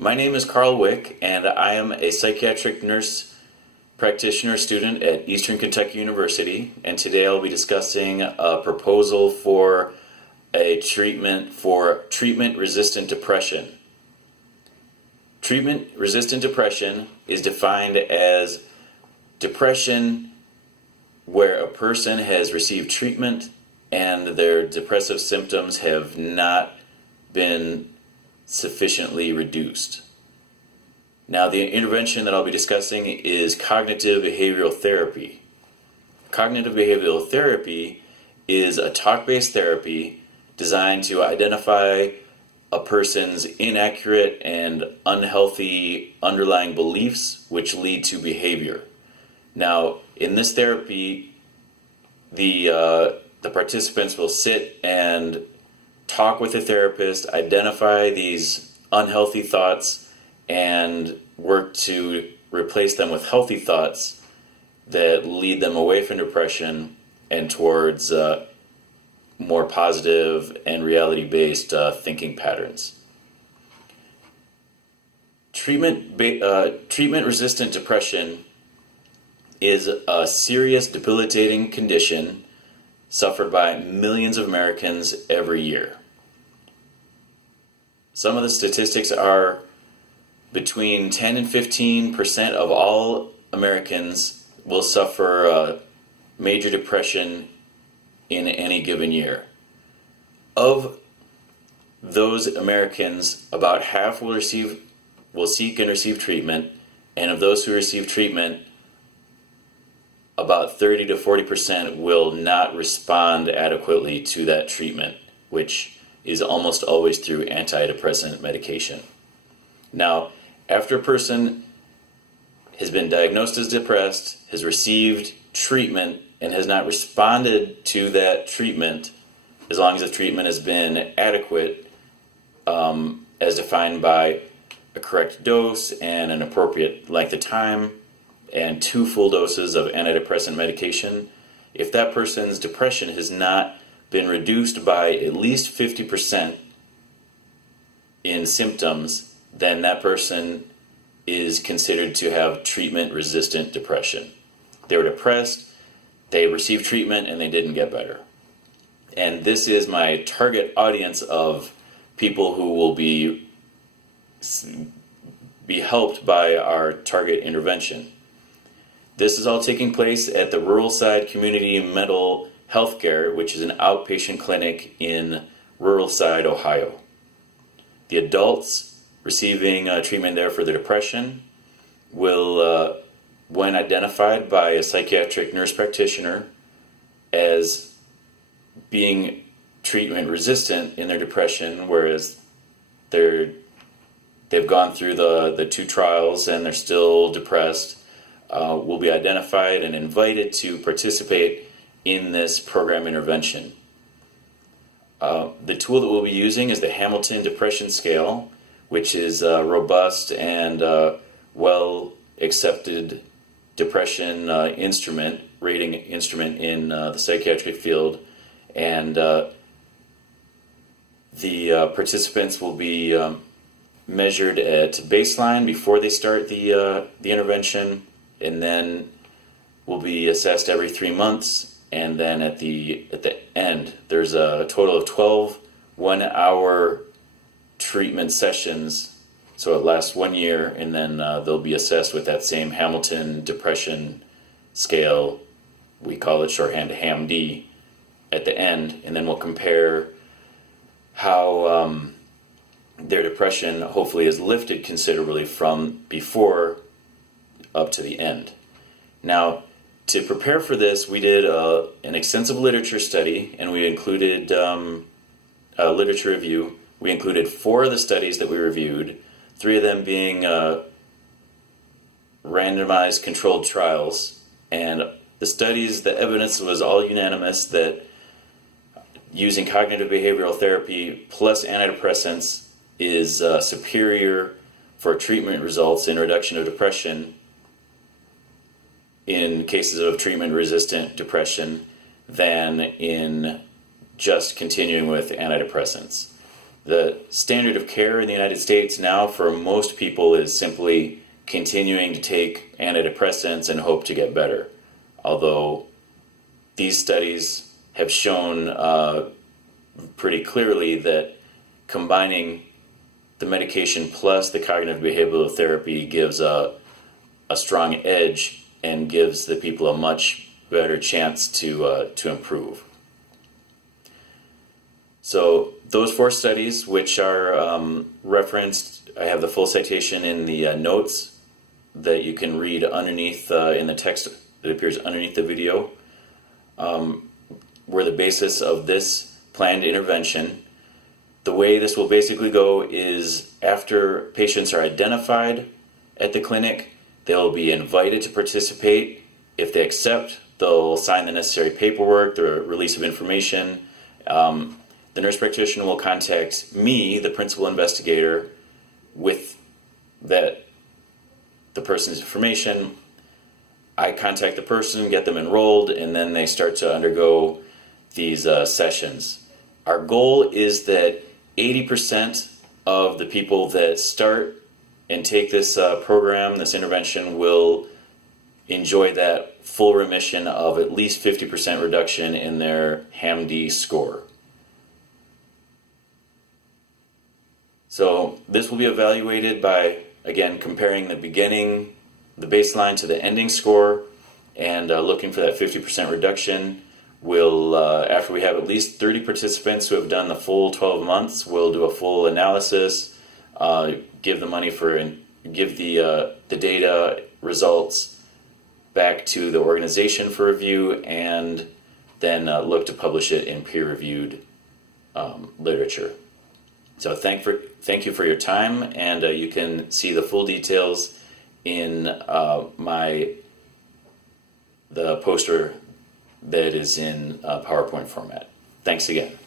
My name is Carl Wick, and I am a psychiatric nurse practitioner student at Eastern Kentucky University, and today I'll be discussing a proposal for a treatment for treatment-resistant depression. Treatment-resistant depression is defined as depression where a person has received treatment and their depressive symptoms have not been sufficiently reduced. Now, the intervention that I'll be discussing is cognitive behavioral therapy. Cognitive behavioral therapy is a talk-based therapy designed to identify a person's inaccurate and unhealthy underlying beliefs which lead to behavior. Now, in this therapy, the participants will sit and talk with the therapist, identify these unhealthy thoughts, and work to replace them with healthy thoughts that lead them away from depression and towards more positive and reality-based thinking patterns. Treatment-resistant depression is a serious, debilitating condition suffered by millions of Americans every year. Some of the statistics are between 10 and 15% of all Americans will suffer major depression in any given year. Of those Americans, about half will seek and receive treatment, and of those who receive treatment, about 30 to 40% will not respond adequately to that treatment, which is almost always through antidepressant medication. Now, after a person has been diagnosed as depressed, has received treatment, and has not responded to that treatment, as long as the treatment has been adequate, as defined by a correct dose and an appropriate length of time, and 2 full doses of antidepressant medication, if that person's depression has not been reduced by at least 50% in symptoms, then that person is considered to have treatment-resistant depression. They were depressed, they received treatment, and they didn't get better. And this is my target audience of people who will be helped by our target intervention. This is all taking place at the Rural Side Community Mental Health Care, which is an outpatient clinic in Rural Side, Ohio. The adults receiving treatment there for their depression will, when identified by a psychiatric nurse practitioner as being treatment resistant in their depression, whereas they've gone through the 2 trials and they're still depressed, will be identified and invited to participate in this program intervention. The tool that we'll be using is the Hamilton Depression Scale, which is a robust and well-accepted depression rating instrument in the psychiatric field. And the participants will be measured at baseline before they start the intervention, and then will be assessed every 3 months, and then at the end there's a total of 12 one-hour treatment sessions, so it lasts 1 year, and then they'll be assessed with that same Hamilton Depression Scale, we call it shorthand HAM-D, at the end, and then we'll compare how their depression hopefully is lifted considerably from before up to the end. Now, to prepare for this, we did an extensive literature study, and we included a literature review. We included 4 of the studies that we reviewed, 3 of them being randomized controlled trials. And the studies, the evidence was all unanimous that using cognitive behavioral therapy plus antidepressants is superior for treatment results in reduction of depression in cases of treatment-resistant depression than in just continuing with antidepressants. The standard of care in the United States now for most people is simply continuing to take antidepressants and hope to get better. Although these studies have shown pretty clearly that combining the medication plus the cognitive behavioral therapy gives a strong edge and gives the people a much better chance to improve. So those 4 studies, which are referenced, I have the full citation in the notes that you can read underneath in the text that appears underneath the video, were the basis of this planned intervention. The way this will basically go is after patients are identified at the clinic, they'll be invited to participate. If they accept, they'll sign the necessary paperwork, the release of information. The nurse practitioner will contact me, the principal investigator, with the person's information. I contact the person, get them enrolled, and then they start to undergo these sessions. Our goal is that 80% of the people that start and take this program, this intervention, will enjoy that full remission of at least 50% reduction in their HAM-D score. So this will be evaluated by, again, comparing the baseline to the ending score, and looking for that 50% reduction. We'll, after we have at least 30 participants who have done the full 12 months, we'll do a full analysis, give the data results back to the organization for review, and then look to publish it in peer-reviewed literature. So thank you for your time, and you can see the full details in the poster that is in PowerPoint format. Thanks again.